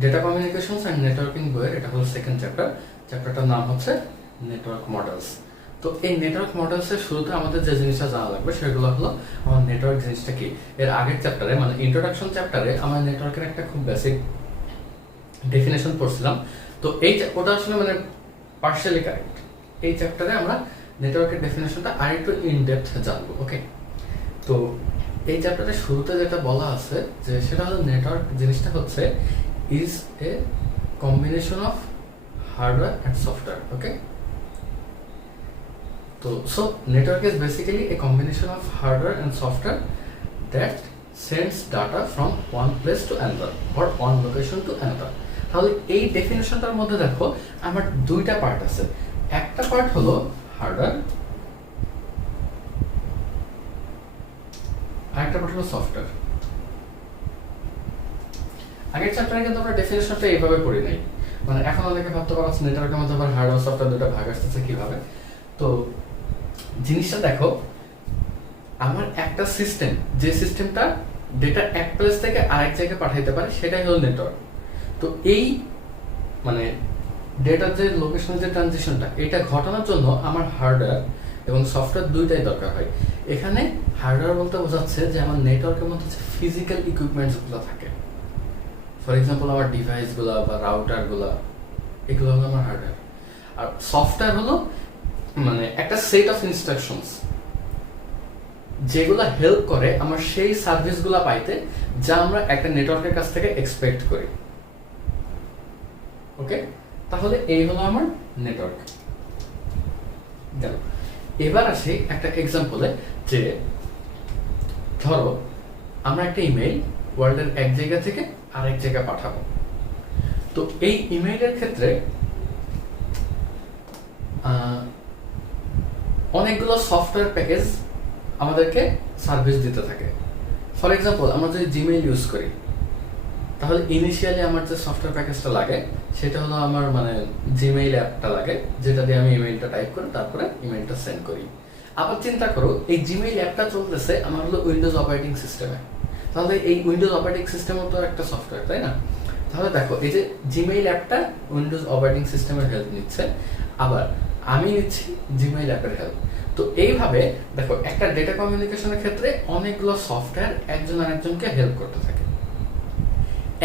Data communications and networking বইয়ের এটা হলো সেকেন্ড চ্যাপ্টার। চ্যাপ্টারটার নাম হচ্ছে নেটওয়ার্ক মডেলস। তো এই নেটওয়ার্ক মডেলসের শুরুতে আমাদের যে জিনিসটা জানা লাগবে সেগুলো হলো আমার নেটওয়ার্ক জিনিসটা কি। এর আগের চ্যাপ্টারে মানে ইন্ট্রোডাকশন চ্যাপ্টারে আমরা নেটওয়ার্কের একটা খুব বেসিক ডেফিনেশন পড়ছিলাম। তো ওটা আসলে মানে পার্শিয়ালি কারেক্ট। এই চ্যাপ্টারে আমরা নেটওয়ার্কের ডেফিনেশনটা আরেকটু ইন ডেপথ জানবো। ওকে, তো এই চ্যাপ্টারের শুরুতে যেটা বলা আছে যে সেটা হলো নেটওয়ার্ক জিনিসটা হচ্ছে is a combination of hardware and software. Okay, তো so network is basically a combination of hardware and software that sends data from one place to another or one location to another. তাহলে এই ডেফিনেশনটার মধ্যে দেখো আমার দুইটা part আছে। একটা part হলো হার্ডওয়্যার, আরেকটা পার্ট হলো সফটওয়্যার। আগের চ্যাপ্টারে কিন্তু আমরা ডেফিনেশনটা এইভাবে পড়ি নাই। মানে এখন অনেকে ভাবতে পারছে নেটওয়ার্কের মধ্যে আবার হার্ডওয়্যার সফটওয়্যার দুটো ভাগ আসতেছে কিভাবে। তো জিনিসটা দেখো, আমার একটা সিস্টেম, যে সিস্টেমটা ডেটা এক প্লেস থেকে আরেক জায়গায় পাঠাইতে পারে সেটাই হলো নেটওয়ার্ক। তো এই মানে ডেটার যে লোকেশনের যে ট্রানজিশনটা এটা ঘটানোর জন্য আমার হার্ডওয়্যার এবং সফটওয়্যার দুইটাই দরকার হয়। এখানে হার্ডওয়্যার বলতে বোঝাচ্ছে যে আমার নেটওয়ার্কের মধ্যে যে ফিজিক্যাল ইকুইপমেন্টসগুলো থাকে, ফর এক্সাম্পল আমার ডিভাইসগুলো বা রাউটারগুলো, এগুলো হলো আমার হার্ডওয়্যার। আর সফটওয়্যার হলো মানে একটা সেট অফ ইনস্ট্রাকশনস যেগুলো হেল্প করে আমার সেই সার্ভিসগুলো পাইতে যা আমরা একটা নেটওয়ার্কের কাছ থেকে এক্সপেক্ট করি। ওকে, তাহলে এই হলো আমার নেটওয়ার্ক। এবার আসি একটা এক্সাম্পলে, যে ধরো আমরা একটা ইমেইল ওয়ার্ল্ডের এক জায়গা থেকে আরেক জায়গায় পাঠাবো। তো এই ইমেইলের ক্ষেত্রে অনেকগুলো সফটওয়্যার প্যাকেজ আমাদেরকে সার্ভিস দিতে থাকে। ফর এক্সাম্পল আমরা যদি জিমেইল ইউজ করি তাহলে ইনিশিয়ালি আমার যে সফটওয়্যার প্যাকেজটা লাগে সেটা হলো আমার মানে জিমেইল অ্যাপটা লাগে, যেটা দিয়ে আমি ইমেইলটা টাইপ করে তারপরে ইমেইলটা সেন্ড করি। আবার চিন্তা করো এই জিমেইল অ্যাপটা চলতেছে আমার হলো উইন্ডোজ অপারেটিং সিস্টেমে, তাহলে এই উইন্ডোজ অপারেটিং সিস্টেমও তো একটা সফটওয়্যার, তাই না? তাহলে দেখো এই যে জিমেইল অ্যাপটা উইন্ডোজ অপারেটিং সিস্টেমের হেল্প নিচ্ছে, আবার আমি নিচ্ছি জিমেইল অ্যাপের হেল্প। তো এইভাবে দেখো একটা ডেটা কমিউনিকেশনের ক্ষেত্রে অনেকগুলো সফটওয়্যার একজন আরেকজনকে হেল্প করতে থাকে।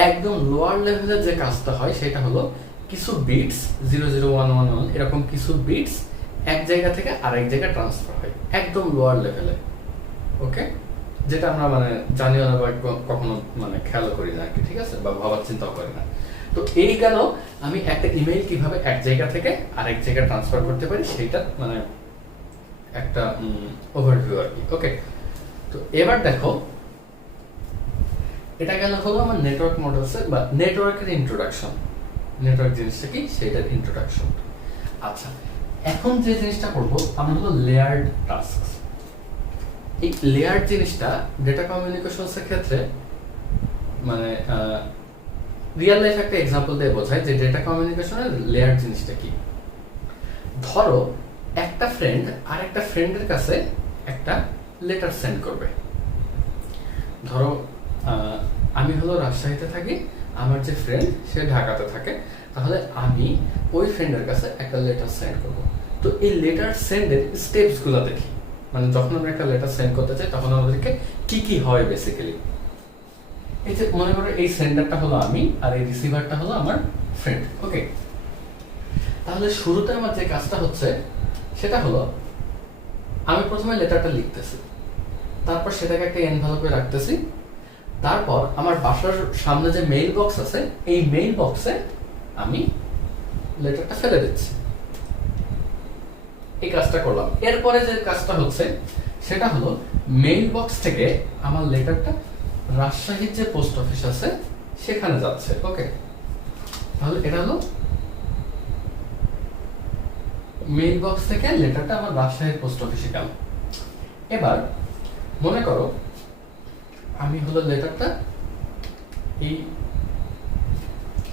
একদম লোয়ার লেভেলের যে কাজটা হয় সেটা হলো কিছু বিটস 00111 এরকম কিছু বিটস এক জায়গা থেকে আরেক জায়গায় ট্রান্সফার হয় একদম লোয়ার লেভেলে। ওকে, যেটা আমরা মানে জানিও না বা কখনো মানে খেয়াল করি না আর কি, ঠিক আছে, বা ভাবার চিন্তাও করি না। তো এই গেল আমি একটা ইমেইল কিভাবে এক জায়গা থেকে আরেক জায়গায় ট্রান্সফার করতে পারি সেইটা মানে একটা ওভারভিউ আর কি। ওকে, তো এবার দেখো এটা গেল হলো আমার নেটওয়ার্ক মডেলসের বা নেটওয়ার্কের ইন্ট্রোডাকশন। নেটওয়ার্ক জিনিসটা কি সেটার ইন্ট্রোডাকশন। আচ্ছা, এখন যে জিনিসটা করবো আমরা হলো লেয়ার্ড টাস্ক। এই লেয়ার্ড জিনিসটা ডেটা কমিউনিকেশনসের ক্ষেত্রে মানে রিয়েল লাইফ একটা এক্সাম্পল দিয়ে বোঝায় যে ডেটা কমিউনিকেশনের লেয়ার্ড জিনিসটা কি। ধরো একটা ফ্রেন্ড আর একটা ফ্রেন্ডের কাছে একটা লেটার সেন্ড করবে। ধরো আমি হলো রাজশাহীতে থাকি, আমার যে ফ্রেন্ড সে ঢাকাতে থাকে, তাহলে আমি ওই ফ্রেন্ডের কাছে একটা লেটার সেন্ড করব। তো এই লেটার সেন্ডের স্টেপসগুলো দেখি, মানে যখন আমরা একটা লেটার সেন্ড করতে চাই তখন আমাদেরকে কি কি হয় বেসিক্যালি। এই যে মনে করো এই সেন্ডারটা হলো আমি আর এই রিসিভারটা হলো আমার ফ্রেন্ড। ওকে, তাহলে শুরুতে আমার যে কাজটা হচ্ছে সেটা হলো আমি প্রথমে লেটারটা লিখতেছি, তারপর সেটাকে একটা এনভেলপে রাখতেছি, তারপর আমার বাসার সামনে যে মেইল বক্স আছে এই মেইল বক্সে আমি লেটারটা ফেলে দিচ্ছি। এই কাজটা করলাম। এরপরে যে কাজটা হচ্ছে সেটা হলো মেইল বক্স থেকে আমার লেটারটা রাজশাহীর যে পোস্ট অফিস আছে সেখানে যাচ্ছে। ওকে, তাহলে এটা হলো মেইল বক্স থেকে লেটারটা আমার রাজশাহীর পোস্ট অফিসে গেল। এবার মনে করো আমি হলো লেটারটা এই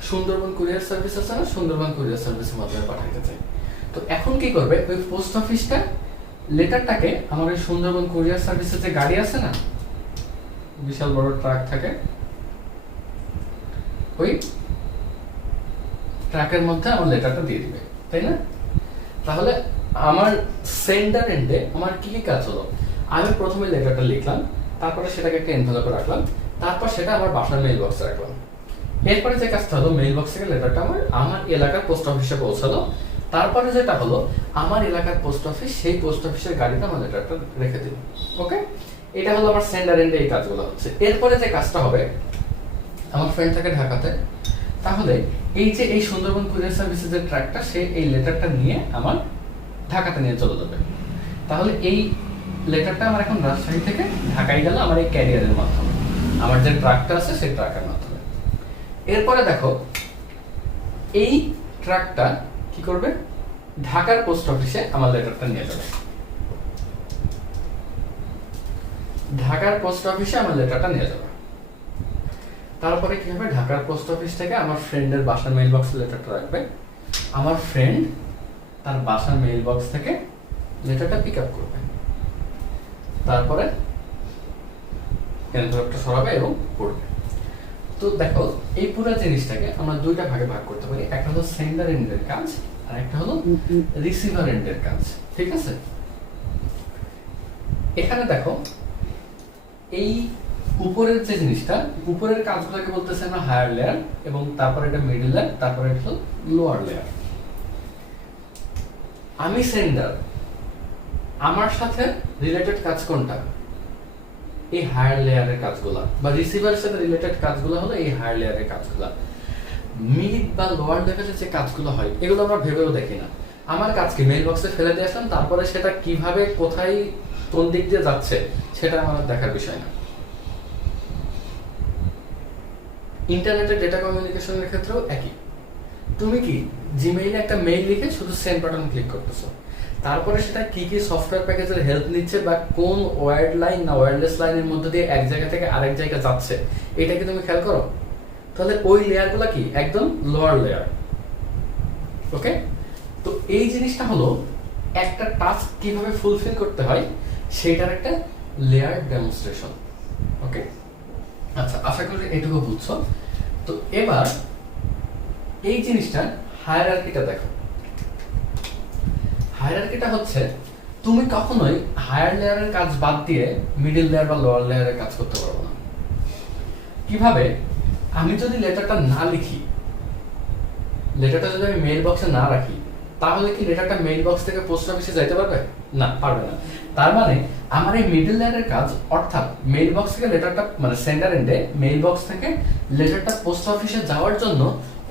সুন্দরবন কুরিয়ার সার্ভিস আছে না, সুন্দরবন কুরিয়ার সার্ভিসের মাধ্যমে পাঠাইতে চাই। তো এখন কি করবে, ওই পোস্ট অফিসটা লেটারটাকে আমার ওই সুন্দরবন কুরিয়ার সার্ভিসের যে গাড়ি আছে না, বিশাল বড় ট্রাক থাকে, ওই ট্র্যাকের মধ্যে আমার লেটারটা দিয়ে দিবে, তাই না? তাহলে আমার সেন্ডার এন্ডে আমার কি কি কাজ হলো? আমি প্রথমে লেটারটা লিখলাম, তারপরে সেটাকে একটা এনভেলপে রাখলাম, তারপর সেটা আমার বাসার মেইল বক্সে রাখলাম। এরপরে যে কাজটা হলো, মেইল বক্স থেকে লেটারটা আমার এলাকার পোস্ট অফিসে পৌঁছালো। তারপরে যেটা হলো, আমার এলাকার পোস্ট অফিস, সেই পোস্ট অফিসের গাড়িতে আমার লেটারটা রেখে দিল। ওকে, এটা হলো আমার সেন্ডার এন্ডে এই কাজগুলো হচ্ছে। এরপরে যে কাজটা হবে, আমার ফ্রেন্ড থাকে ঢাকাতে, তাহলে এই যে এই সুন্দরবন কুরিয়ার সার্ভিসের যে ট্র্যাকটা, সে এই লেটারটা নিয়ে আমার ঢাকাতে নিয়ে চলে যাবে। তাহলে এই লেটারটা আমার এখন রাজশাহী থেকে ঢাকায় গেল আমার এই ক্যারিয়ারের মাধ্যমে, আমার যে ট্রাকটা আছে সেই ট্রাকের মাধ্যমে। এরপরে দেখো, এই ট্রাকটা কি করবে? ঢাকার পোস্ট অফিসে আমার লেটারটা নিয়ে যাবে। ঢাকার পোস্ট অফিসে আমার লেটারটা নিয়ে যাবে। তারপরে কি হবে? ঢাকার পোস্ট অফিস থেকে আমার ফ্রেন্ডের বাসার মেইল বক্সে লেটারটা রাখবে। আমার ফ্রেন্ড তার বাসার মেইল বক্স থেকে লেটারটা পিক আপ করবে। তারপরে এনভেলপটা সরাবে এবং পড়বে। তো দেখো, এই পুরো জিনিসটাকে আমরা দুইটা ভাগে ভাগ করতে পারি। একটা হলো সেন্ডার এন্ডের কাজ, আর একটা হলো রিসিভার এন্ডের কাজ। ঠিক আছে? এখানে দেখো, এই উপরের যে জিনিসটা, উপরের কাজগুলোকে বলতেছে আমরা হায়ার লেয়ার, এবং তারপরে এটা মিডল লেয়ার, তারপরে এটা হলো লোয়ার লেয়ার। আমি সেন্ডার, আমার সাথে রিলেটেড কাজ কোনটা? এই হায়ার লেয়ারের কাজগুলা, বা রিসিভারের সাথে রিলেটেড কাজগুলো হলো এই হায়ার লেয়ারের কাজগুলা। মিড বা লোয়ার লেভেলের যে কাজগুলো হয়, এগুলো আমরা ভেবেও দেখি না। আমার কাজকে মেইল বক্সে ফেলে দিয়ে আসলাম, তারপরে সেটা কিভাবে, কোথায়, কোন দিক দিয়ে যাচ্ছে, সেটা আমার দেখার বিষয় না। ইন্টারনেটের ডেটা কমিউনিকেশনের ক্ষেত্রেও একই। তুমি কি জিমেইলে একটা মেইল লিখে শুধু সেন্ড বাটন ক্লিক করতেছো, তারপরে সেটা কি কি সফটওয়্যার প্যাকেজের হেল্প নিচ্ছে, বা কোন ওয়্যার্ড লাইন না ওয়্যারলেস লাইনের মধ্যে দিয়ে এক জায়গা থেকে আরেক জায়গায় যাচ্ছে, এটা কি তুমি খেয়াল করো? তাহলে ওই লেয়ারগুলো কি একদম লোয়ার লেয়ার। ওকে, তো এই জিনিসটা হলো একটা টাস্ক কিভাবে ফুলফিল করতে হয় সেটার একটা লেয়ার ডেমনস্ট্রেশন। ওকে, আচ্ছা, আশা করি এটুকু বুঝছো। তো এবার এই জিনিসটা হায়ারার্কিটা দেখো। হায়ারার্কিটা হচ্ছে, তুমি কখনোই হায়ার লেয়ারের কাজ বাদ দিয়ে মিডল লেয়ার বা লোয়ার লেয়ারের কাজ করতে পারবো না। কিভাবে? আমি যদি লেটারটা না লিখি, লেটারটা যদি আমি মেইল বক্সে না রাখি, তাহলে কি লেটারটা মেইল বক্স থেকে পোস্ট অফিসে যাইতে পারবে? না, পারবে না। তার মানে আমার এই মিডল লেয়ারের কাজ, অর্থাৎ মেইল বক্স থেকে লেটারটা, মানে সেন্ডার এন্ডে মেইল বক্স থেকে লেটারটা পোস্ট অফিসে যাওয়ার জন্য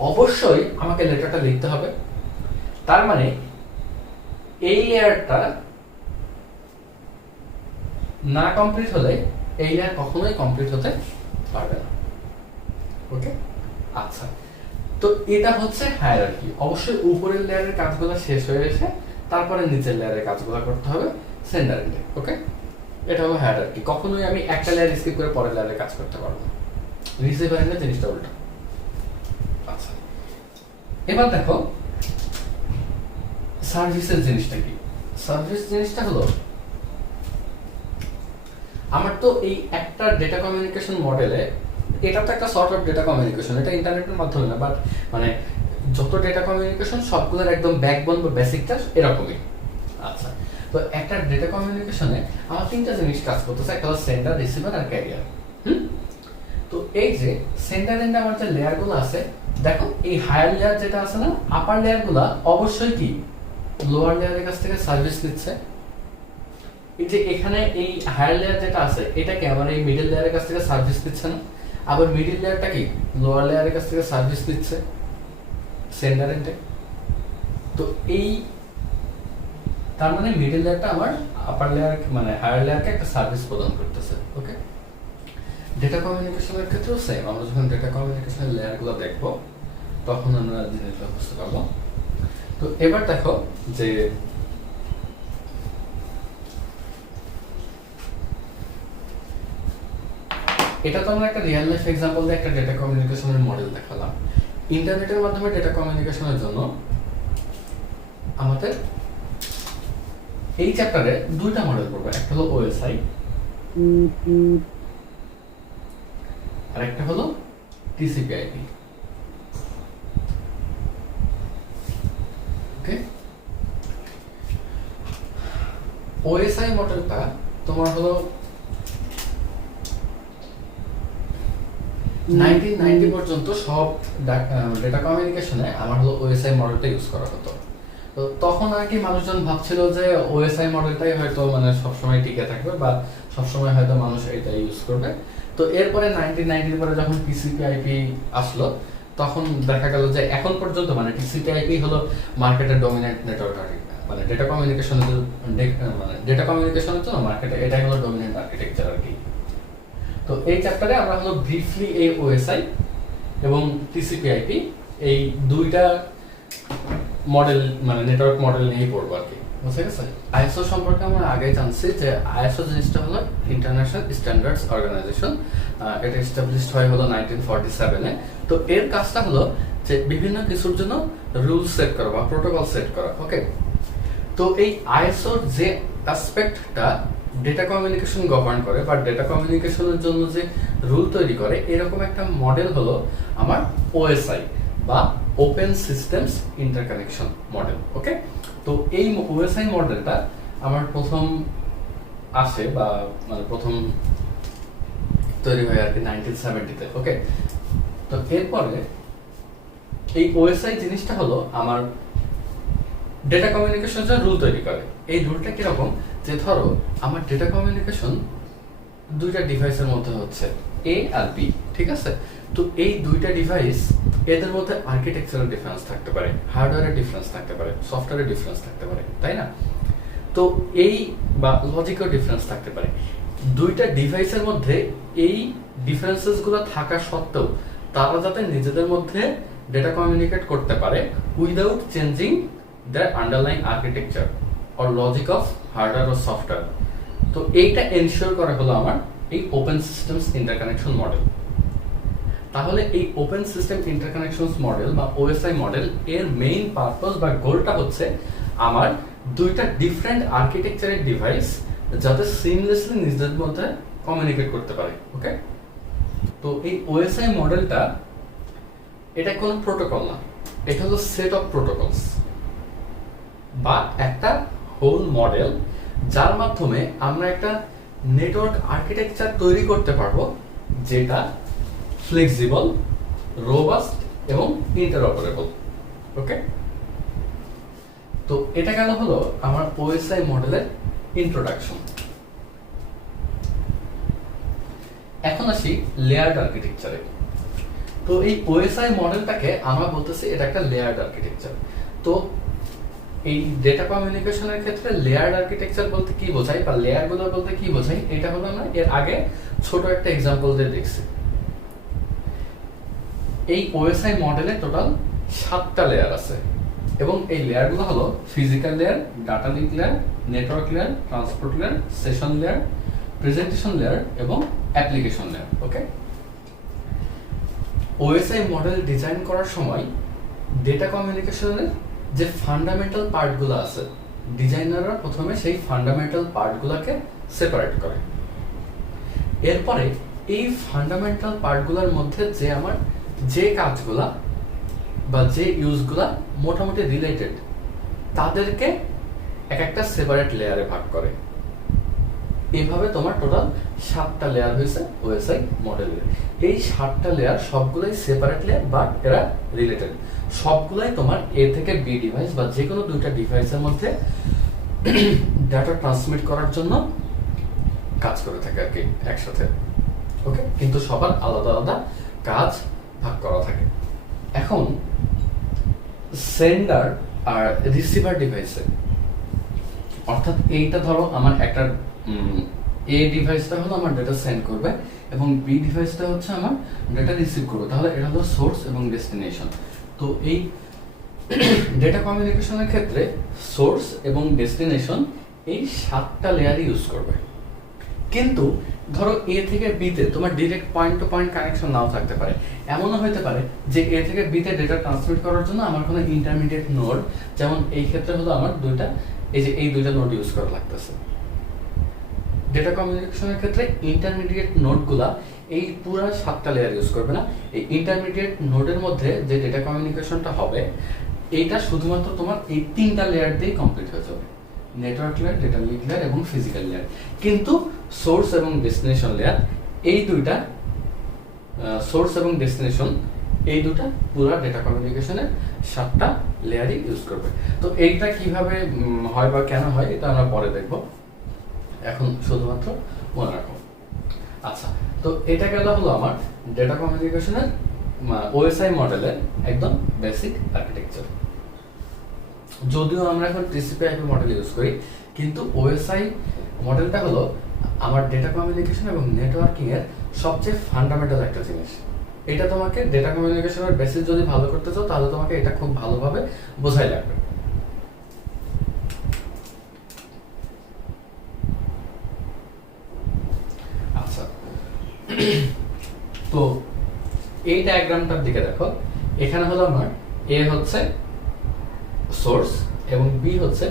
অবশ্যই আমাকে লেটারটা লিখতে হবে। তার মানে এই লেয়ারটা না কমপ্লিট হলে এই লেয়ার কখনোই কমপ্লিট হতে পারবে না। ওকে, আচ্ছা, তো এটা হচ্ছে হায়ারার্কি। অবশ্যই উপরের লেয়ারের কাজগুলো শেষ হয়ে এসে তারপরে নিচের লেয়ারের কাজগুলো করতে হবে সেন্ডার এন্ডে। ওকে, এটা হলো হায়ারার্কি। কখনোই আমি একটা লেয়ার স্কিপ করে পরের লেয়ারে কাজ করতে পারবো না। রিসিভার এন্ডে জিনিসটা উল্টো। আচ্ছা, এবার দেখো সার্ভিসের জিনিসটা কি। সার্ভিস জিনিসটা হলো, আমার তো এই একটা ডেটা কমিউনিকেশন মডেলে, এটা তো একটা সর্ট অফ ডেটা কমিউনিকেশন, এটা ইন্টারনেটের মাধ্যমে না, বাট মানে যত ডেটা কমিউনিকেশন সবগুলোর একদম ব্যাকবোন বা বেসিকটা এরকমই। আচ্ছা, তো একটা ডেটা কমিউনিকেশনে আমার তিনটা জিনিস কাজ করতেছে, একটা হলো সেন্ডার, রিসিভার আর ক্যারিয়ার। তো এই যে সেন্ডার এন্ডে আমার যে লেয়ারগুলো আছে, দেখো এই হায়ার লেয়ার যেটা আছে না, আপার লেয়ারগুলো অবশ্যই কি লোয়ার লেয়ারের কাছ থেকে সার্ভিস নিচ্ছে। এই যে এখানে এই হায়ার লেয়ার যেটা আছে, এটা কি আমার এই মিডল লেয়ারের কাছ থেকে সার্ভিস দিচ্ছে না? আবার মিডল লেয়ারটা কি লোয়ার লেয়ারের কাছ থেকে সার্ভিস দিচ্ছে সেন্ডার এন্ডে। তো এই তার মানে মিডল লেয়ারটা আমার আপার লেয়ার, মানে হায়ার লেয়ারকে একটা সার্ভিস প্রদান করতেছে। ওকে, ডেটা কমিউনিকেশনের ক্ষেত্রেও সেম। আমরা যখন ডেটা কমিউনিকেশনের লেয়ারগুলো দেখবো তখন আমরা জিনিসটা বুঝতে পারবো। তো এবার দেখো যে এটা তো আমরা একটা রিয়েল লাইফ এক্সাম্পল দিয়ে একটা ডেটা কমিউনিকেশনের মডেল দেখালাম। ইন্টারনেটের মাধ্যমে ডেটা কমিউনিকেশনের জন্য আমাদের এই চ্যাপ্টারে দুইটা মডেল পড়বে, একটা হলো ওএসআই আর একটা হলো টিসিপি/আইপি। ওএসআই মডেলটা তোমার হলো 1990 পর্যন্ত সব ডেটা কমিউনিকেশনে আমার হলো ওএসআই মডেলটা ইউজ করা হতো। তো তখন আর কি মানুষজন ভাবছিল যে ওএসআই মডেলটাই হয়তো মানে সবসময় টিকে থাকবে বা সবসময় হয়তো মানুষ এটা ইউজ করবে। তো এরপরে 1990 পরে যখন টিসিপি/আইপি আসলো, তখন দেখা গেল যে এখন পর্যন্ত মানে টিসিপি/আইপি হলো মার্কেটের ডমিনেন্ট নেটওয়ার্ক, মানে ডেটা কমিউনিকেশনের জন্য মার্কেটে এটাই হলো ডমিনেন্ট আর্কিটেকচার আর কি। তো এই চ্যাপ্টারে আমরা হলো ব্রিফলি এই ওএসআই এবং টিসিপি/আইপি এই দুইটা মডেল মানে নেটওয়ার্ক মডেল নিয়েই পড়বো আর কি, বুঝা গেছে? আইএসও সম্পর্কে আমরা আগে জানছি যে আইএসও জিনিসটা হলো ইন্টারন্যাশনাল স্ট্যান্ডার্ডস অর্গানাইজেশন। এটা এস্টাবলিশড হয় হলো 1947-এ। তো এর কাজটা হলো যে বিভিন্ন কিছুর জন্য রুল সেট করা বা প্রোটোকল সেট করা। ওকে, তো এই আইএসওর যে অ্যাসপেক্টটা ডেটা কমিউনিকেশন গভর্ন করে বা ডেটা কমিউনিকেশনের জন্য যে রুল তৈরি করে, এরকম একটা মডেল হলো আমার ওএসআই বা ওপেন সিস্টেমস ইন্টারকানেকশন মডেল। ওকে, তো এই ওএসআই মডেলটা আমার প্রথম আসে বা মানে প্রথম তৈরি হয় আর কি 1970-তে। ওকে, তো এরপরে এই ওএসআই জিনিসটা হলো আমার ডেটা কমিউনিকেশন যে রুল তৈরি করে। এই রুলটা কিরকম, যে ধরো আমার ডেটা কমিউনিকেশন দুইটা ডিভাইসের মধ্যে হচ্ছে এ আর বি, ঠিক আছে? তো এই দুইটা ডিভাইস এদের মধ্যে আর্কিটেকচারাল ডিফারেন্স থাকতে পারে, হার্ডওয়্যারের ডিফারেন্স থাকতে পারে, সফটওয়্যারের ডিফারেন্স থাকতে পারে, তাই না? তো এই বা লজিক্যাল ডিফারেন্স থাকতে পারে। দুইটা ডিভাইসের মধ্যে এই ডিফারেন্সেস গুলো থাকা সত্ত্বেও তারা যাতে নিজেদের মধ্যে ডেটা কমিউনিকেট করতে পারে without changing the underlying architecture or logic of hardware ও সফটওয়্যার। তো এইটা এনশিওর করা হলো আমার এই ওপেন সিস্টেমস ইন্টারকানেকশন মডেল। তাহলে এই ওপেন সিস্টেম ইন্টারকানেকশন মডেল বা ওএসআই মডেল এর মেইন পারপাস বা গোলটা হচ্ছে আমার দুইটা ডিফারেন্ট আর্কিটেকচারের ডিভাইস যাতে সিমলেসলি নিজেদের মধ্যে কমিউনিকেট করতে পারে। ওকে, তো এই ওএসআই মডেলটা এটা কোনো প্রোটোকল না, এটা হলো সেট অফ প্রোটোকলস বা একটা হোল মডেল যার মাধ্যমে আমরা একটা নেটওয়ার্ক আর্কিটেকচার তৈরি করতে পারবো যেটা ফ্লেক্সিবল, রোবাস্ট এবং ইন্টারঅপারেবল। ওকে, তো এটা গেল হলো আমার ওএসআই মডেলের ইন্ট্রোডাকশন। এখন আসি লেয়ার্ড আর্কিটেকচারে। তো এই ওএসআই মডেলটাকে আমরা বলতেছি এটা একটা লেয়ার্ড আর্কিটেকচার। তো এই ডেটা কমিউনিকেশনের ক্ষেত্রে লেয়ার্ড আর্কিটেকচার বলতে কি বোঝায় বা লেয়ার গুলো বলতে কি বোঝায়, এটা হলো আমরা এর আগে ছোট একটা এক্সাম্পল দিয়ে দেখছি। এই ওএসআই মডেলে টোটাল 7টা লেয়ার আছে এবং এই লেয়ারগুলো হলো physical layer, data link layer, network layer, transport layer, session layer, presentation layer এবং অ্যাপ্লিকেশন লেয়ার। ওকে, ওএসআই মডেল ডিজাইন করার সময় ডেটা কমিউনিকেশনের যে ফান্ডামেন্টাল পার্টগুলো আছে, ডিজাইনাররা প্রথমে সেই ফান্ডামেন্টাল পার্টগুলোকে সেপারেট করে। এরপরে এই ফান্ডামেন্টাল পার্টগুলোর মধ্যে যে আমার যে কাজগুলা বা যে ইউজগুলা মোটামুটি রিলেটেড তাদেরকে এক একটা সেপারেট লেয়ারে ভাগ করে। এইভাবে তোমার টোটাল 7টা লেয়ার হয়েছে ওএসআই মডেলের। এই 7টা লেয়ার সবগুলাই সেপারেট লেয়ার বাট এরা রিলেটেড। সবগুলাই তোমার এ থেকে বি ডিভাইস বা যে কোনো দুইটা ডিভাইসের মধ্যে ডাটা ট্রান্সমিট করার জন্য কাজ করে থাকে আর কি একসাথে। ওকে, কিন্তু সবার আলাদা আলাদা কাজ ভাগ করা থাকে। এখন সেন্ডার আর রিসিভার ডিভাইসে, অর্থাৎ এইটা ধরো আমার একটা এ ডিভাইসটা হলো আমার ডেটা সেন্ড করবে এবং বি ডিভাইসটা হচ্ছে আমার ডেটা রিসিভ করবে, তাহলে এটা হলো সোর্স এবং ডেস্টিনেশন। তো এই ডেটা কমিউনিকেশনের ক্ষেত্রে সোর্স এবং ডেস্টিনেশন এই 7টা লেয়ারই ইউজ করবে। কিন্তু ধরো এ থেকে বিতে তোমার direct point to point connection নাও থাকতে পারে। এমনও হতে পারে যে এ থেকে বিতে ডেটা ট্রান্সমিট করার জন্য আমার কোনো ইন্টারমিডিয়েট নোড, যেমন এই ক্ষেত্রে হলো আমার এই দুইটা নোড ইউজ করা লাগতেছে। ডেটা কমিউনিকেশনের ক্ষেত্রে ইন্টারমিডিয়েট নোডগুলা এই পুরো 7টা লেয়ার ইউজ করবে না। এই ইন্টারমিডিয়েট নোডের মধ্যে যে ডেটা কমিউনিকেশনটা হবে এইটা শুধুমাত্র তোমার এই 3টা লেয়ার দিয়ে কমপ্লিট হয়ে যাবে। Network layer, data link layer এবং ফিজিক্যাল লেয়ার। কিন্তু সোর্স এবং ডেস্টিনেশন লেয়ার এই দুইটা, সোর্স এবং ডেস্টিনেশন এই দুটা পুরো ডেটা কমিউনিকেশনের 7টা লেয়ারই ইউজ করবে। তো এইটা কিভাবে হয় বা কেন হয় এটা আমরা পরে দেখব, এখন শুধুমাত্র মনে রাখো। আচ্ছা, তো এটা গেল হলো আমার ডেটা কমিউনিকেশনের ওএসআই মডেলের একদম বেসিক আর্কিটেকচার। যদিও আমরা এখন টিসিপি/আইপি মডেল ইউজ করি, কিন্তু ওএসআই মডেলটা হলো আমার ডেটা কমিউনিকেশন এবং নেটওয়ার্কিং এর সবচেয়ে ফান্ডামেন্টাল একটা জিনিস। এটা তোমাকে ডেটা কমিউনিকেশনের বেসিস যদি ভালো করতে চাও তাহলে তোমাকে এটা খুব ভালোভাবে বোঝাই লাগবে। আচ্ছা, তো এই ডায়াগ্রামটার দিকে দেখো, এখানে হলো আমার এ হচ্ছে সোর্স এবং বি হচ্ছে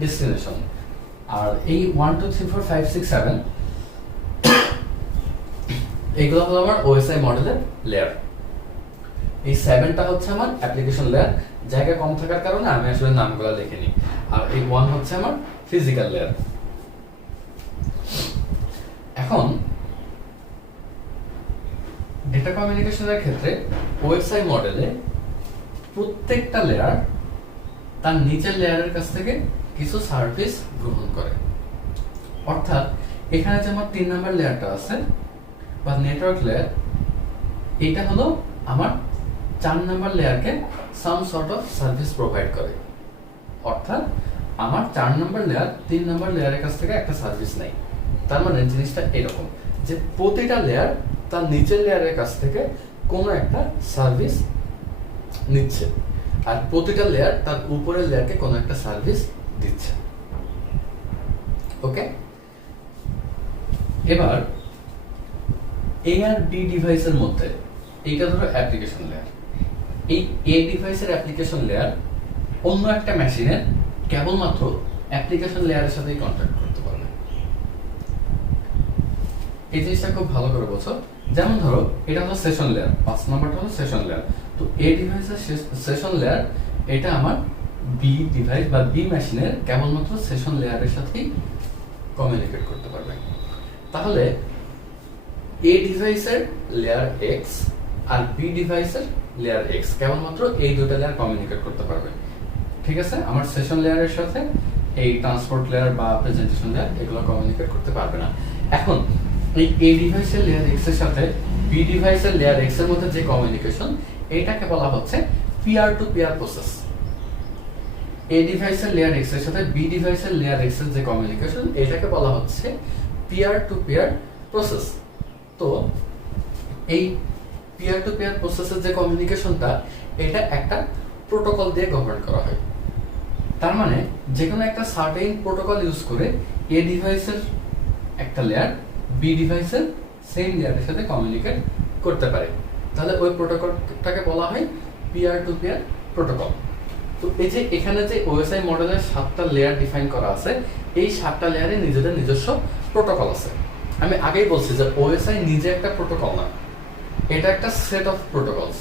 ডেস্টিনেশন, আর এই 1 2 3 4 5 6 7 এইগুলো হলো আমার ওএসআই মডেলের লেয়ার। এই 7টা হচ্ছে আমার অ্যাপ্লিকেশন লেয়ার, জায়গা কম থাকার কারণে আমি আসলে নামগুলো লিখিনি। আর এই 1 হচ্ছে আমার ফিজিক্যাল লেয়ার। এখন ডেটা কমিউনিকেশনের ক্ষেত্রে ওএসআই মডেলে প্রত্যেকটা লেয়ার তার নিচের লেয়ারের কাছ থেকে কিছু সার্ভিস গ্রহণ করে। অর্থাৎ এখানে যে আমার 3 নাম্বার লেয়ারটা আছে বা নেটওয়ার্ক লেয়ার, এটা হলো আমার 4 নাম্বার লেয়ারকে some sort of service provide করে। অর্থাৎ আমার 4 নাম্বার লেয়ার 3 নাম্বার লেয়ারের কাছ থেকে একটা সার্ভিস নেই। তার মানে জিনিসটা এরকম যে প্রতিটা লেয়ার তার নিচের লেয়ারের কাছ থেকে কোনো একটা সার্ভিস নিচ্ছে, আর প্রতিটা লেয়ার তার উপরের লেয়ারকে কোনো একটা সার্ভিস দিচ্ছে। ওকে, এবার এ আর বি ডিভাইসের মধ্যে এইটা ধরো অ্যাপ্লিকেশন লেয়ার, এই এ ডিভাইসের অ্যাপ্লিকেশন লেয়ার অন্য একটা মেশিনের কেবলমাত্র অ্যাপ্লিকেশন লেয়ারের সাথেই কন্ট্যাক্ট করতে পারবে। এই জিনিসটা খুব ভালো করে বোঝো। যেমন ধরো এটা হলো সেশন লেয়ার, 5 নাম্বারটা হলো সেশন লেয়ার। তো এ ডিভাইসের সেশন লেয়ার এটা আমার বি ডিভাইস বা বি মেশিনের কেবলমাত্র সেশন লেয়ারের সাথেই কমিউনিকেট করতে পারবে। তাহলে এ ডিভাইসের লেয়ার এক্স আর বি ডিভাইসের লেয়ার এক্স কেবলমাত্র এই দুটো লেয়ার কমিউনিকেট করতে পারবে। ঠিক আছে, আমার সেশন লেয়ারের সাথে এই ট্রান্সপোর্ট লেয়ার বা প্রেজেন্টেশন লেয়ার এগুলো কমিউনিকেট করতে পারবে না। এখন এই এ ডিভাইসের লেয়ার এক্স এর সাথে বি ডিভাইসের লেয়ার এক্স এর মধ্যে যে কমিউনিকেশন, এটাকে বলা হচ্ছে পিয়ার টু পিয়ার প্রসেস। এ ডিভাইসের লেয়ার এক্স এর সাথে বি ডিভাইসের লেয়ার এক্স এর যে কমিউনিকেশন, এটাকে বলা হচ্ছে পিয়ার টু পিয়ার প্রসেস। তো এই পিয়ার টু পিয়ার প্রসেসের যে কমিউনিকেশনটা, এটা একটা প্রোটোকল দিয়ে গভর্ন করা হয়। তার মানে যে কোনো একটা সার্টেইন প্রোটোকল ইউজ করে এ ডিভাইসের একটা লেয়ার বি ডিভাইসের সেম লেয়ারের সাথে কমিউনিকেট করতে পারে। তাহলে ওই প্রোটোকলটাকে বলা হয় পিয়ার টু পিয়ার প্রোটোকল। তো এই যে এখানে যে ওএসআই মডেলের 7টা লেয়ার ডিফাইন করা আছে, এই 7টা লেয়ারে নিজেদের নিজস্ব প্রোটোকল আছে। আমি আগেই বলছি যে ওএসআই নিজে একটা প্রোটোকল না, এটা একটা সেট অফ প্রোটোকলস।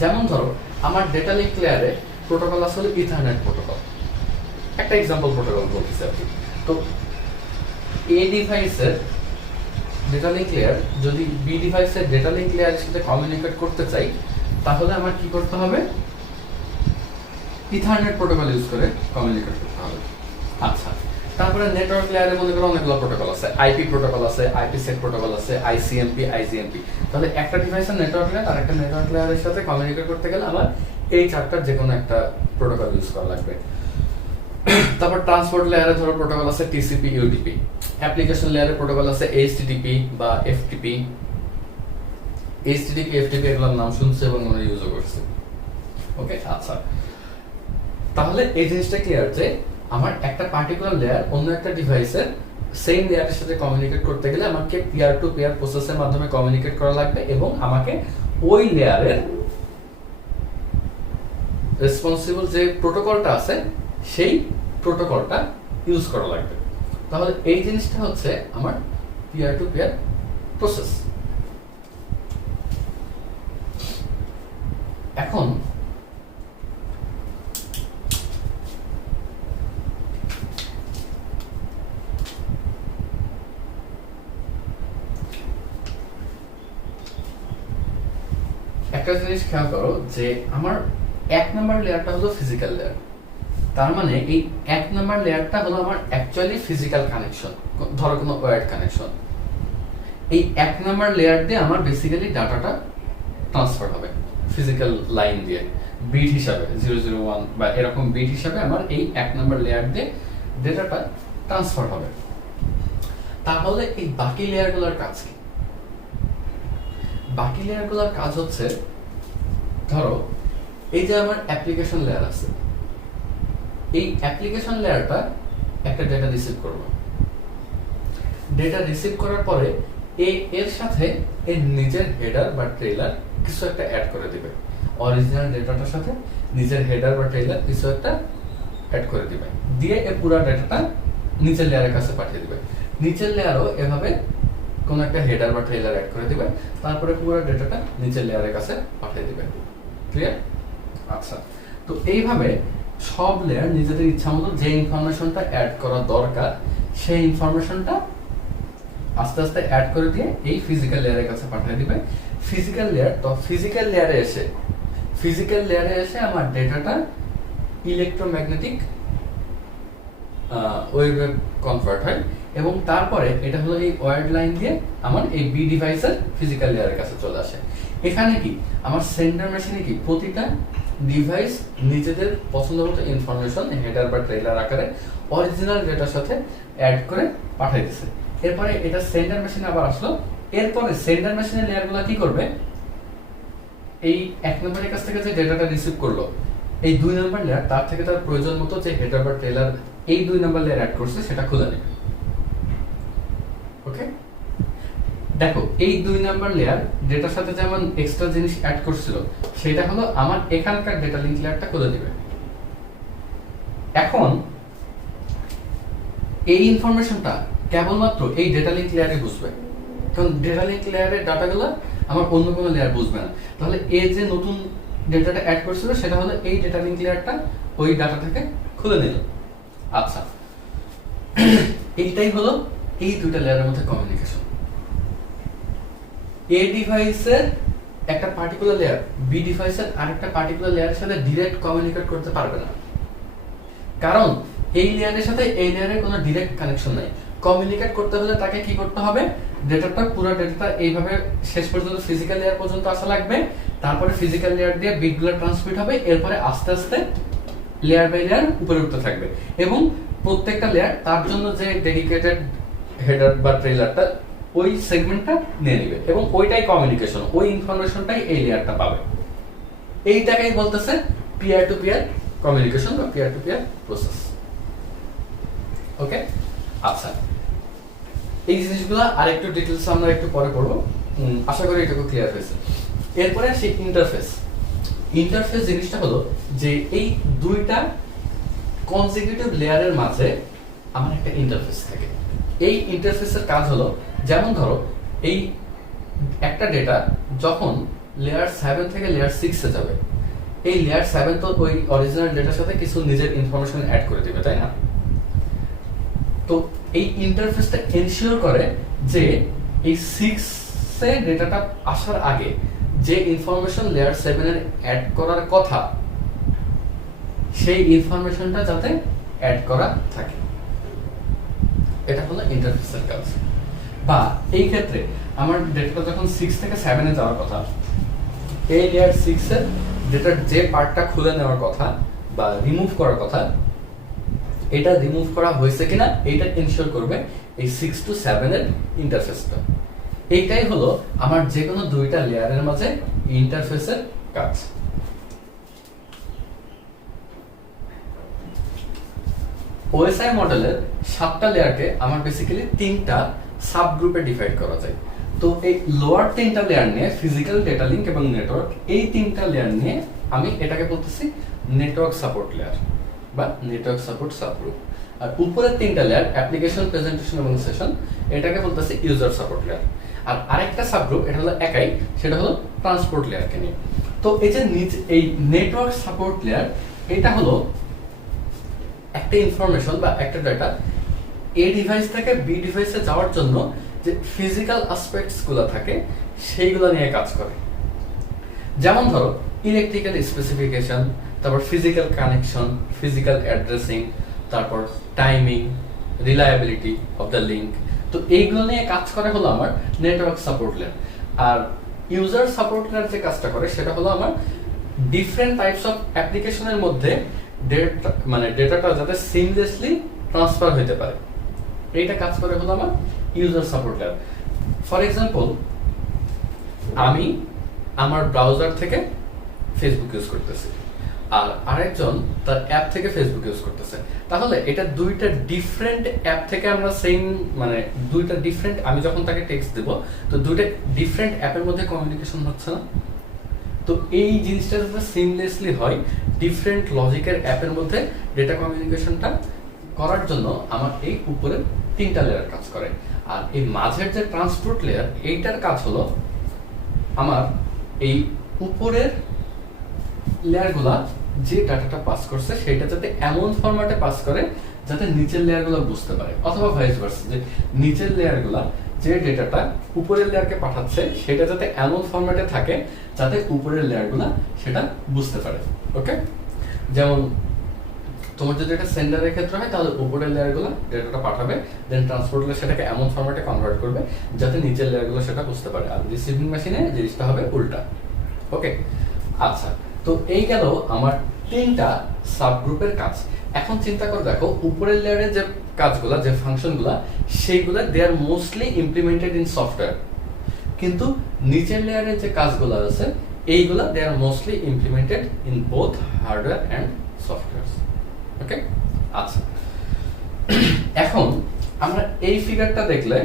যেমন ধরো আমার ডেটা লিঙ্ক লেয়ারে প্রোটোকল আছে হলো ইথারনেট প্রোটোকল, একটা এক্সাম্পল প্রোটোকল বলতেছি আর কি। তো এ ডিভাইসের ডেটা লিঙ্ক লেয়ার যদি বি ডিভাইসের ডেটা লিঙ্ক লেয়ারের সাথে কমিউনিকেট করতে চাই, তাহলে আমার কি করতে হবে? ইথারনেট প্রোটোকল ইউজ করে কমিউনিকেট করতে হবে। আচ্ছা, তারপরে নেটওয়ার্ক লেয়ারে মনে করো অনেকগুলো প্রোটোকল আছে, আইপি প্রোটোকল আছে, আইপি সেট প্রোটোকল আছে, আইসিএমপি, আইজিএমপি। তাহলে একটা ডিভাইসের নেটওয়ার্ক লেয়ার আর একটা নেটওয়ার্ক লেয়ারের সাথে কমিউনিকেট করতে গেলে আমার এই 4টার যে কোনো একটা প্রোটোকল ইউজ করা লাগবে। তারপর ট্রান্সপোর্ট লেয়ারে ধরো প্রোটোকল আছে টিসিপি, ইউডিপি। অ্যাপ্লিকেশন লেয়ারে প্রোটোকল আছে এইচটিটিপি বা এফটিপি। এইচটিটিপি, এফটিপি এগুলোর নাম শুনছে এবং আমরা ইউজও করছি। ওকে, আচ্ছা, তাহলে এই জিনিসটা ক্লিয়ার যে আমার একটা পার্টিকুলার লেয়ার অন্য একটা ডিভাইসের সেম লেয়ারের সাথে কমিউনিকেট করতে গেলে আমাকে পিয়ার টু পিয়ার প্রসেসের মাধ্যমে কমিউনিকেট করা লাগবে এবং আমাকে ওই লেয়ারের রেসপন্সিবল যে প্রোটোকলটা আছে সেই প্রোটোকলটা ইউজ করা লাগবে। তাহলে এই জিনিসটা হচ্ছে আমার পিয়ার টু পিয়ার প্রসেস। এখন একটা জিনিস খেয়াল করো যে আমার 1 নাম্বার লেয়ারটা হলো ফিজিক্যাল লেয়ার, তার মানে এই 1 নাম্বার লেয়ারটা হলো আমার অ্যাকচুয়ালি ফিজিক্যাল কানেকশন, ধরো কোনো ওয়্যার্ড কানেকশন। এই 1 নাম্বার লেয়ার দিয়ে আমার বেসিক্যালি ডাটাটা ট্রান্সফার হবে ফিজিক্যাল লাইন দিয়ে, বিট হিসাবে 001 বা এরকম বিট হিসাবে আমার এই 1 নাম্বার লেয়ার দিয়ে ডেটাটা ট্রান্সফার হবে। তাহলে এই বাকি লেয়ারগুলোর কাজ কি? বাকি লেয়ারগুলোর কাজ হচ্ছে, ধরো এই যে আমার অ্যাপ্লিকেশন লেয়ার আছে, এই অ্যাপ্লিকেশন লেয়ারটা একটা ডেটা রিসিভ করবে। ডেটা রিসিভ করার পরে এর সাথে এর নিজের হেডার বা ট্রেলার কিছু একটা অ্যাড করে দিবে, অরিজিনাল ডেটাটার সাথে নিজের হেডার বা ট্রেলার কিছু একটা অ্যাড করে দিবে, দিয়ে এই পুরো ডেটাটা নিচের লেয়ারের কাছে পাঠিয়ে দিবে। নিচের লেয়ারও এভাবে কোন একটা হেডার বা ট্রেলার অ্যাড করে দিবে, তারপরে পুরো ডেটাটা নিচের লেয়ারের কাছে পাঠিয়ে দিবে। ক্লিয়ার? আচ্ছা, তো এইভাবে সব লেয়ার নিজেদের ইচ্ছা মতো যে ইনফরমেশনটা অ্যাড করা দরকার সেই ইনফরমেশনটা আস্তে আস্তে অ্যাড করে দিয়ে এই ফিজিক্যাল লেয়ারের কাছে পাঠিয়ে দিবে। ফিজিক্যাল লেয়ার, তো ফিজিক্যাল লেয়ারে এসে আমার ডেটাটা ইলেকট্রোম্যাগনেটিক ওয়েভে কনভার্ট হয়, এবং তারপরে এটা হলো এই ওয়্যার্ড লাইন দিয়ে আমার এই বি ডিভাইসের ফিজিক্যাল লেয়ারের কাছে চলে আসে। এখানে কি আমার সেন্ডার মেশিনে কি প্রতিটা ডিভাইস নিজেদের পছন্দ মতো ইনফরমেশন হেডার বা ট্রেলার আকারে অরিজিনাল ডেটার সাথে অ্যাড করে পাঠিয়ে দিচ্ছে। এরপরে এটা সেন্ডার মেশিনে আবার আসলো, এরপরে সেন্ডার মেশিনের লেয়ারগুলো কি করবে, এই 1 নম্বরের কাছ থেকে যে ডেটাটা রিসিভ করলো এই 2 নম্বর লেয়ার তার থেকে তার প্রয়োজন মতো যে হেডার বা ট্রেলার এই 2 নম্বর লেয়ার অ্যাড করছে সেটা খুলে নেবে। ওকে, দেখো এই 2 নাম্বার লেয়ার ডেটার সাথে যেমন এক্সট্রা জিনিস অ্যাড করছিল সেটা হলো আমার এখানকার ডেটা লিংক লেয়ারটা খুলে দিবে। এখন এই ইনফরমেশনটা কেবলমাত্র এই ডেটা লিংক লেয়ারে বুঝবে, কারণ ডেটা লিংক লেয়ারের ডাটাগুলো আমার অন্য কোনো লেয়ার বুঝবে না। তাহলে এই যে নতুন ডেটাটা অ্যাড করছিল সেটা হলো এই ডেটা লিংক লেয়ারটা ওই ডাটা থেকে খুলে নিল। আচ্ছা, এইটাই হলো এই দুইটা লেয়ারের মধ্যে কমিউনিকেশন। এ ডিভাইসের একটা পার্টিকুলার লেয়ার বি ডিভাইসের আরেকটা পার্টিকুলার লেয়ারের সাথে ডাইরেক্ট কমিউনিকেট করতে পারবে না, কারণ এই লেয়ারের সাথে এই লেয়ারের কোনো ডাইরেক্ট কানেকশন নাই। কমিউনিকেট করতে হলে তাকে কি করতে হবে, ডেটাটা পুরো ডেটাটা এইভাবে শেষ পর্যন্ত ফিজিক্যাল লেয়ার পর্যন্ত আসা লাগবে, তারপরে ফিজিক্যাল লেয়ার দিয়ে বিটগুলো ট্রান্সমিট হবে, এরপরে আস্তে আস্তে লেয়ার বাই লেয়ার উপরে উঠতে থাকবে, এবং প্রত্যেকটা লেয়ার তার জন্য যে ডেডিকেটেড হেডার বা ট্রেলারটা ওই সেগমেন্টটা নিয়ে নেবে, এবং ওইটাই কমিউনিকেশন, ওই ইনফরমেশনটাই এই লেয়ারটা পাবে। এইটাকেই বলতেছে পিয়ার টু পিয়ার কমিউনিকেশন বা পিয়ার টু পিয়ার প্রসেস। ওকে, আচ্ছা, এই জিনিসগুলো আরেকটু ডিটেইলস আমরা একটু পরে পড়বো, আশা করি এটুকু ক্লিয়ার হয়েছে। এরপরে আসি ইন্টারফেস। ইন্টারফেস জিনিসটা হলো যে এই দুইটা কনজিকিউটিভ লেয়ারের মাঝে আমার একটা ইন্টারফেস থাকে। এই ইন্টারফেসের কাজ হলো, যেমন ধরো এই একটা ডেটা যখন লেয়ার 7 থেকে লেয়ার 6 এ যাবে, এই লেয়ার 7 তো ওই অরিজিনাল ডেটার সাথে কিছু নিজের ইনফরমেশন অ্যাড করে দিবে, তাই না? তো এই ইন্টারফেসটা এনশিওর করে যে এই 6 এ ডেটাটা আসার আগে যে ইনফরমেশন লেয়ার 7 এর অ্যাড করার কথা সেই ইনফরমেশনটা যাতে অ্যাড করা থাকে, এটা হলো ইন্টারফেসের কাজ। বা এই ক্ষেত্রে আমার ডেটাটা যখন 6 থেকে 7 এ যাওয়ার কথা, এই লেয়ার 6 এর ডেটার যে পার্টটা খুলে নেওয়ার কথা বা রিমুভ করার কথা, এটা রিমুভ করা হয়েছে কিনা এটা এনশিওর করবে এই 6 টু 7 এর ইন্টারফেসটা। এইটাই হলো আমার যে কোনো দুইটা লেয়ারের মাঝে ইন্টারফেসের কাজ। ওএসআই মডেলের 7টা লেয়ারকে আমার বেসিক্যালি 3টা সাব গ্রুপে ডিভাইড করা যায়। তো এই লোয়ার 3টা লেয়ার নিয়ে ফিজিক্যাল, ডেটা লিংক এবং নেটওয়ার্ক, এই 3টা লেয়ার নিয়ে আমি এটাকে বলতেছি নেটওয়ার্ক সাপোর্ট লেয়ার বা নেটওয়ার্ক সাপোর্ট সাবগ্রুপ। আর উপরের 3টা লেয়ার অ্যাপ্লিকেশন, প্রেজেন্টেশন এবং সেশন, এটাকে বলতেছি ইউজার সাপোর্ট লেয়ার। আর আরেকটা সাবগ্রুপ, এটা হলো একাই, সেটা হলো ট্রান্সপোর্ট লেয়ারকে নিয়ে। তো এই যে এই নেটওয়ার্ক সাপোর্ট লেয়ার, এটা হলো একটা ইনফরমেশন বা একটা ডাটা এ ডিভাইস থেকে বি ডিভাইসে যাওয়ার জন্য যে ফিজিক্যাল অ্যাসপেক্টস গুলো থাকে সেইগুলো নিয়ে কাজ করে। যেমন ধরো ইলেকট্রিক্যাল স্পেসিফিকেশন, তারপর ফিজিক্যাল কানেকশন, ফিজিক্যাল অ্যাড্রেসিং, তারপর timing, reliability of the link. তো এইগুলো নিয়ে কাজ করে হলো আমার নেটওয়ার্ক সাপোর্ট লেয়ার। আর ইউজার সাপোর্ট লেয়ার যে কাজটা করে সেটা হলো আমার ডিফারেন্ট টাইপস অফ অ্যাপ্লিকেশনের মধ্যে ডেটাটা যাতে সিমলেসলি ট্রান্সফার হতে পারে, এইটা কাজ করে হলো আমার user support layer. For example, আমি আমার ব্রাউজার থেকে ফেসবুক ইউজ করতেছি, আর আরেকজন তার অ্যাপ থেকে ফেসবুক ইউজ করতেছে। তাহলে এটা দুইটা ডিফারেন্ট অ্যাপ থেকে আমরা সেম দুইটা ডিফারেন্ট, আমি যখন তাকে টেক্সট দেব তো দুইটা ডিফারেন্ট অ্যাপের মধ্যে কমিউনিকেশন হচ্ছে না। তো এই জিনিসটা যাতে সিমলেসলি হয়, ডিফারেন্ট লজিকের অ্যাপের মধ্যে ডেটা কমিউনিকেশনটা করার জন্য আমার এই উপরে 3টা লেয়ার কাজ করে। আর এই মাঝের যে ট্রান্সপোর্ট লেয়ার, এইটার কাজ হলো আমার এই উপরের লেয়ারগুলা যে ডাটাটা পাস করছে সেটা যাতে এমন ফরম্যাটে পাস করে যাতে নিচের লেয়ারগুলো বুঝতে পারে, অথবা ভাইস ভার্সা, যে নিচের লেয়ারগুলা যে ডেটাটা উপরের লেয়ারকে পাঠাচ্ছে সেটা যাতে এমন ফরম্যাটে থাকে যাতে উপরের লেয়ারগুলা সেটা বুঝতে পারে। ওকে, যেমন তোমার যদি এটা সেন্ডারের ক্ষেত্রে হয় তাহলে উপরের লেয়ারগুলো ডেটাটা পাঠাবে, দেন ট্রান্সপোর্ট লেয়ার সেটাকে এমন ফরম্যাটে কনভার্ট করবে যাতে নিচের লেয়ারগুলো সেটা বুঝতে পারে, আর রিসিভিং মেশিনে জিনিসটা হবে উল্টা। ওকে, আচ্ছা, তো এই গেল আমার 3টা সাবগ্রুপের কাজ। এখন চিন্তা করে দেখো, উপরের লেয়ারের যে কাজগুলা, যে ফাংশনগুলা, সেইগুলা they are mostly implemented in software, কিন্তু নিচের লেয়ারের যে কাজগুলো আছে এইগুলা they are mostly implemented in both hardware and software. Okay, আচ্ছা, এখন আমরা এই ফিগারটা দেখলে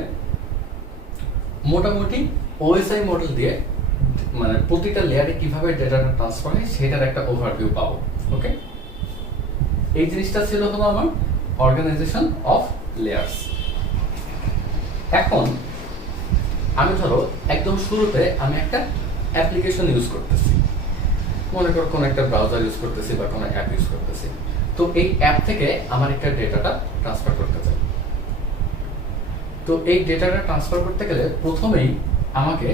মোটামুটি ওএসআই মডেল দিয়ে প্রতিটা লেয়ারে কিভাবে ডেটাটা ট্রান্সফার হয় সেটার একটা ওভারভিউ পাবো। ওকে, এই জিনিসটা ছিল হলো আমার অর্গানাইজেশন অফ লেয়ার্স। এখন আমি ধরো একদম শুরুতে আমি একটা অ্যাপ্লিকেশন ইউজ করতেছি, মনে করো কোনো একটা ব্রাউজার ইউজ করতেছি বা কোনো অ্যাপ ইউজ করতেছি। তো এই অ্যাপ থেকে আমার একটা ডেটাটা ট্রান্সফার করতে চাই। তো এই ডেটাটা ট্রান্সফার করতে গেলে প্রথমেই আমাকে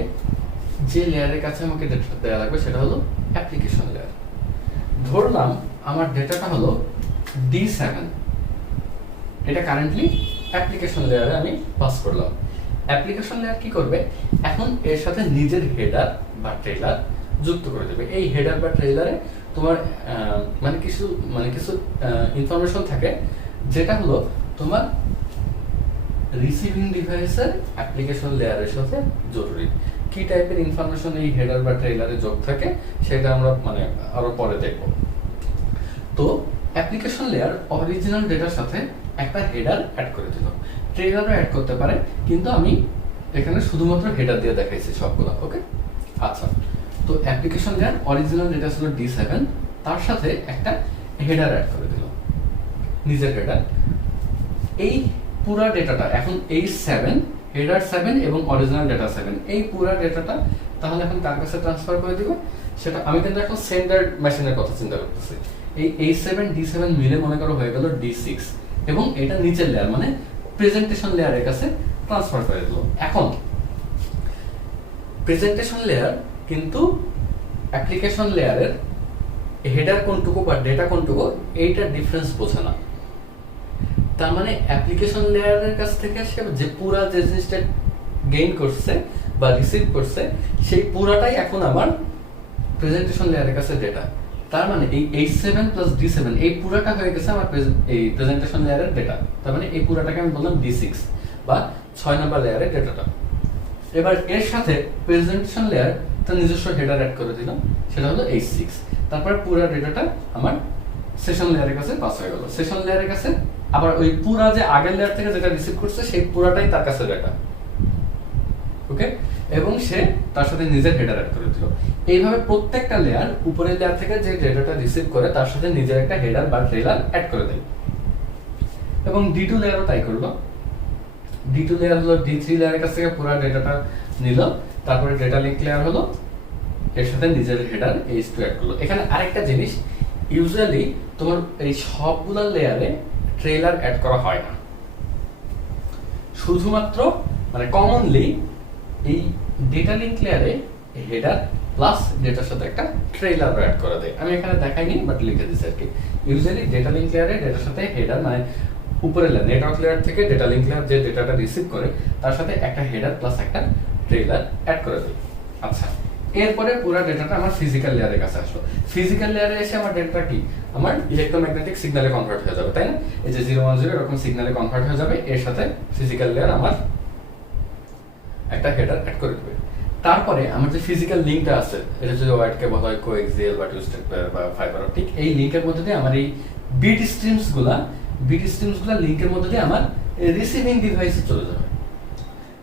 যে লেয়ারের কাছে আমাকে ডেটাটা দেওয়া লাগবে সেটা হলো অ্যাপ্লিকেশন লেয়ার। ধরলাম আমার ডেটাটা হলো D7, এটা কারেন্টলি অ্যাপ্লিকেশন লেয়ারে আমি পাস করলাম। অ্যাপ্লিকেশন লেয়ার কি করবে, এখন এর সাথে নিজের হেডার বা ট্রেলার যুক্ত করে দেবে। এই হেডার বা ট্রেলারে তোমার কিছু ইনফরমেশন থাকে যেটা হলো তোমার রিসিভিং ডিভাইসের অ্যাপ্লিকেশন লেয়ারের সাথে জরুরি। কি টাইপের ইনফরমেশন এই হেডার বা ট্রেলারে যোগ থাকে সেটা আমরা আরো পরে দেখব। তো অ্যাপ্লিকেশন লেয়ার অরিজিনাল ডেটার সাথে একটা হেডার অ্যাড করে দিল, ট্রেলারও অ্যাড করতে পারে, কিন্তু আমি এখানে শুধুমাত্র হেডার দিয়ে দেখাইছি সবগুলো। ওকে, আচ্ছা, তো অ্যাপ্লিকেশন লেয়ার অরিজিনাল ডেটা ছিল D7, তার সাথে একটা হেডার অ্যাড করে দিল, নিজের হেডার। এই পুরা ডেটাটা এখন এই 7 হেডার 7 এবং অরিজিনাল ডেটা 7, এই পুরা ডেটাটা তাহলে এখন কার কাছে ট্রান্সফার করে দিব, সেটা আমি কিন্তু এখন সেন্ডার মেশিনের কথা চিন্তা করতেছি। এই A7 D7 মিলে মনে করো হয়ে গেল D6, এবং এটা নিচের লেয়ার প্রেজেন্টেশন লেয়ারের কাছে ট্রান্সফার করে দিল। এখন প্রেজেন্টেশন লেয়ার কিন্তু অ্যাপ্লিকেশন লেয়ারের হেডার কোনটুকু বা ডেটা কোনটুকু এইটার ডিফারেন্স বোঝে না। তার অ্যাপ্লিকেশন লেয়ারের কাছ থেকে সে যে পুরা যে জিনিসটা গেইন করছে বা রিসিভ করছে সেই পুরাটাই এখন আমার প্রেজেন্টেশন লেয়ারের কাছে ডেটা। তার এই H7 প্লাস D7 এই পুরাটা হয়ে গেছে আমার এই প্রেজেন্টেশন লেয়ারের ডেটা। তার এই পুরাটাকে আমি বললাম D6 বা 6 নাম্বার লেয়ারের ডেটাটা। এবার এর সাথে প্রেজেন্টেশন লেয়ার তার নিজস্ব হেডার অ্যাড করে দিলাম, সেটা হলো H6। তারপর পুরা ডেটাটা আমার সেশন লেয়ারের কাছে পাস হয়ে গেল। সেশন লেয়ারের কাছে আবার ওই পুরা যে আগের লেয়ার থেকে যেটা রিসিভ করছে সেই পুরাটাই তার কাছে ডেটা। ওকে, এবং সে তার সাথে নিজের হেডার অ্যাড করে দিল। এইভাবে প্রত্যেকটা লেয়ার উপরের লেয়ার থেকে যে ডেটাটা রিসিভ করে তার সাথে নিজের একটা হেডার বা ট্রেলার অ্যাড করে দেয়। এবং D2 লেয়ারও তাই করলো। D2 লেয়ার হলো D3 লেয়ারের কাছ থেকে পুরো ডেটাটা নিল, তারপরে ডেটা লিংক লেয়ার হলো এর সাথে নিজের হেডার H2 অ্যাড করলো। এখানে আরেকটা জিনিস, ইউজুয়ালি তোমার এই সবগুলা লেয়ারে ট্রেলার অ্যাড করা হয় না, শুধুমাত্র কমনলি এই ডেটা লিংক লেয়ারে হেডার প্লাস ডেটার সাথে একটা ট্রেইলার অ্যাড করে দেয়। আমি এখানে দেখাইনি বাট লিখে দিচ্ছি আর কি। ইউজুয়ালি ডেটা লিঙ্ক লেয়ারে ডেটার সাথে হেডার মানে উপরের লেয়ার নেটওয়ার্ক লেয়ার থেকে ডেটা লিঙ্ক লেয়ার যে ডেটাটা রিসিভ করে তার সাথে একটা হেডার প্লাস একটা ট্রেইলার অ্যাড করে দেয়। আচ্ছা, এরপরে পুরো ডেটাটা আমার ফিজিক্যাল লেয়ারের কাছে আসলো। ফিজিক্যাল লেয়ারে এসে আমার ডেটাটা কি আমার ইলেকট্রোম্যাগনেটিক সিগন্যালে কনভার্ট হয়ে যাবে, তাই না? এই যে 010 এরকম সিগন্যালে কনভার্ট হয়ে যাবে, এর সাথে ফিজিক্যাল লেয়ার আমার একটা হেডার অ্যাড করে দেবে। তারপরে আমার যে ফিজিক্যাল লিঙ্কটা আছে, এটা যদি ওয়াইডকে বলা হয় কোএক্সিয়াল বা টুইস্টেড পেয়ার বা ফাইবার অপটিক, এই লিঙ্কের মধ্যে দিয়ে আমার এই বিট স্ট্রিমসগুলা লিঙ্কের মধ্যে দিয়ে আমার রিসিভিং ডিভাইসে চলে যাবে।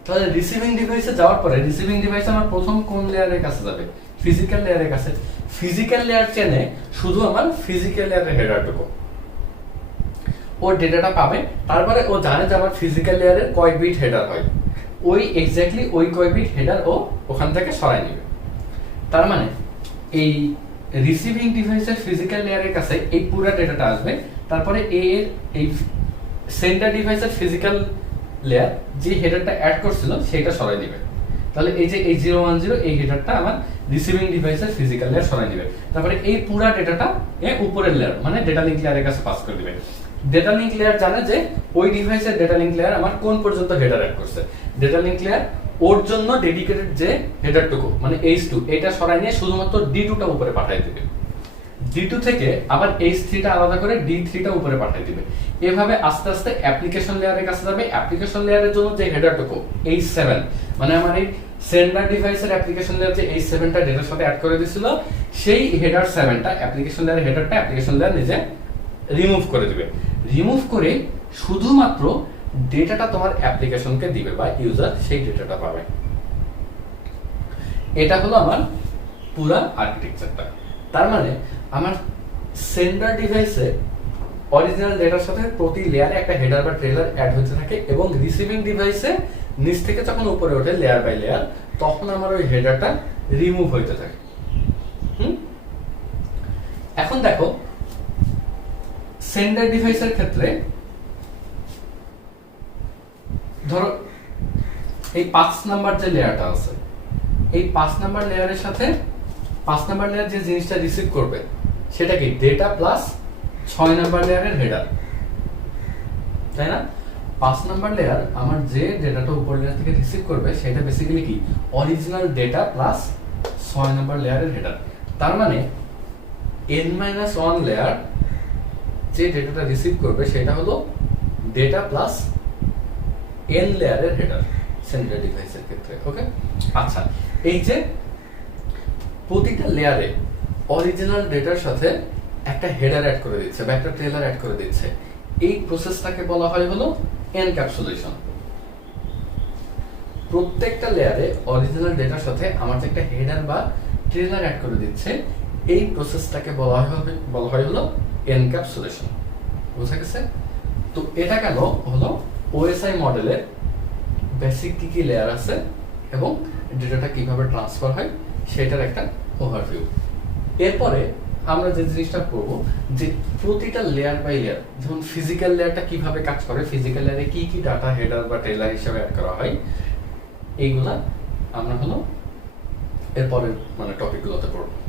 তাহলে রিসিভিং ডিভাইসে যাওয়ার পরে রিসিভিং ডিভাইস আমার প্রথম কোন লেয়ারের কাছে যাবে? ফিজিক্যাল লেয়ারের কাছে। ফিজিক্যাল লেয়ার চেনে শুধু আমার ফিজিক্যাল লেয়ারের হেডারটুকু, ওর ডেটাটা পাবে। তারপরে ও জানে যে আমার ফিজিক্যাল লেয়ারের কয় বিট হেডার হয়, ওই এক্স্যাক্টলি ওই কয় বিট হেডার ও ওখান থেকে সরাই নেবে। তার মানে এই রিসিভিং ডিভাইসের ফিজিক্যাল লেয়ারের কাছে এই পুরো ডেটাটা আসবে। তারপরে এই সেন্ডার ডিভাইসের ফিজিক্যাল লেয়ার যে হেডারটা অ্যাড করছিল সেটা সরাই দিবে। তাহলে এই যে এই 010 এই হেডারটা আমার রিসিভিং ডিভাইসের ফিজিক্যাল লেয়ার সরাই দিবে। তারপরে এই পুরো ডেটাটা উপরের লেয়ার মানে ডেটা লিঙ্ক লেয়ারের কাছে পাস করে দিবে। ডেটা লিঙ্ক লেয়ার জানে যে ওই ডিভাইসের ডেটা লিঙ্ক লেয়ার আমার কোন পর্যন্ত হেডার অ্যাড করছে। ডেটা লিঙ্ক লেয়ার ওর জন্য ডেডিকেটেড যে হেডারটুকু মানে H2 এটা সরাই নিয়ে শুধুমাত্র D2টা উপরে পাঠিয়ে দিবে। D2 থেকে আবার H3টা আলাদা করে D3টা উপরে পাঠিয়ে দিবে। এভাবে আস্তে আস্তে অ্যাপ্লিকেশন লেয়ারের কাছে যাবে। অ্যাপ্লিকেশন লেয়ারের জন্য যে হেডারটুকু H7 মানে আমার এই সেন্ডার ডিভাইসের অ্যাপ্লিকেশন লেয়ার যে H7টা ডেটার সাথে অ্যাড করে দিছিল, সেই হেডার 7টা অ্যাপ্লিকেশন লেয়ারের হেডারটা অ্যাপ্লিকেশন লেয়ার নিজে রিমুভ করে দিবে। রিমুভ করে শুধুমাত্র ডেটাটা তোমার অ্যাপ্লিকেশনকে দিবে বা ইউজার সেই ডেটাটা পাবে। এটা হলো আমার পুরা আর্কিটেকচারটা। তার মানে আমার সেন্ডার ডিভাইসে অরিজিনাল ডেটার সাথে প্রতি লেয়ারে একটা হেডার বা ট্রেলার অ্যাড হতে থাকে এবং রিসিভিং ডিভাইসে নিচ থেকে যখন উপরে ওঠে লেয়ার বাই লেয়ার তখন আমার ওই হেডারটা রিমুভ হইতে থাকে। এখন দেখো সেন্ডার ডিভাইসের ক্ষেত্রে ধরো এই 5 নাম্বার যে লেয়ারটা আছে, এই 5 নাম্বার লেয়ারের সাথে 5 নাম্বার লেয়ার যে জিনিসটা রিসিভ করবে সেটা কি ডেটা প্লাস 6 নাম্বার লেয়ারের হেডার, তাই না? 5 নাম্বার লেয়ার আমার যে ডেটাটা উপর লেয়ার থেকে রিসিভ করবে সেটা বেসিক্যালি কি অরিজিনাল ডেটা প্লাস 6 নাম্বার লেয়ারের হেডার। তার মানে n-1 লেয়ার যে ডেটাটা রিসিভ করবে সেটা হলো ডেটা প্লাস n লেয়ারের হেডার সেন্ডার ডিভাইসের ক্ষেত্রে। ওকে, আচ্ছা, এই যে প্রতিটা লেয়ারে অরিজিনাল ডেটার সাথে একটা হেডার অ্যাড করে দিচ্ছে বা একটা ট্রেলার অ্যাড করে দিচ্ছে, এই প্রসেসটাকে বলা হয় হলো এনক্যাপসুলেশন। প্রত্যেকটা লেয়ারে অরিজিনাল ডেটার সাথে আমার যে একটা হেডার বা ট্রেলার অ্যাড করে দিচ্ছে এই প্রসেসটাকে বলা হয় হলো এনক্যাপসুলেশন। বুঝা গেছে? তো এটা কেন হলো ওএসআই মডেলের বেসিক কি কি লেয়ার আছে এবং ডেটাটা কিভাবে ট্রান্সফার হয় সেটার একটা ওভারভিউ। এরপরে আমরা যে জিনিসটা করব যে প্রতিটা লেয়ার বাই লেয়ার, যেমন ফিজিক্যাল লেয়ারটা কিভাবে কাজ করে, ফিজিক্যাল লেয়ারে কি কি ডাটা হেডার বা ট্রেলার হিসেবে অ্যাড করা হয়, এইগুলা আমরা হলো এরপরের মানে টপিকগুলোতে পড়ব।